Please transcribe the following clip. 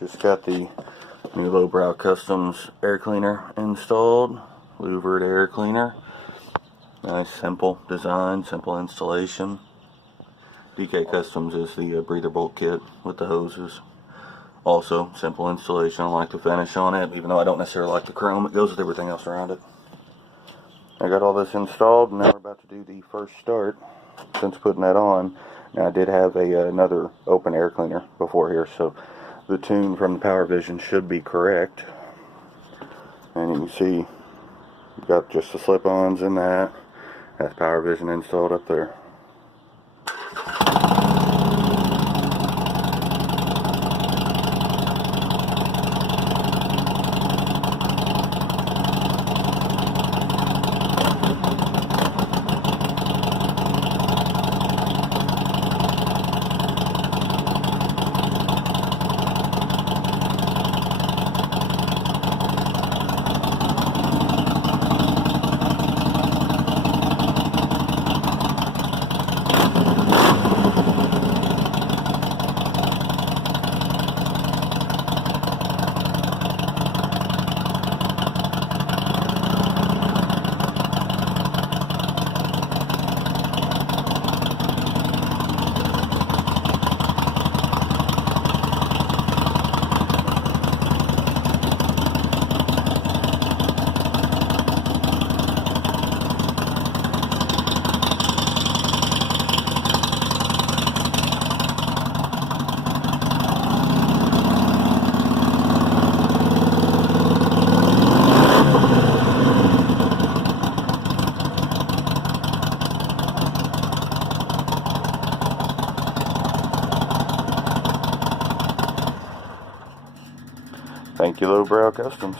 Just got the new Lowbrow Customs air cleaner installed. Louvered air cleaner. Nice simple design, simple installation. DK Customs is the breather bolt kit with the hoses. Also simple installation. I like the finish on it, even though I don't necessarily like the chrome. It goes with everything else around it. I got all this installed, and now we're about to do the first start. Since putting that on, now I did have another open air cleaner before here, so the tune from the Power Vision should be correct. And you can see we've got just the slip-ons in that. That's Power Vision installed up there. Thank you, Lowbrow Customs.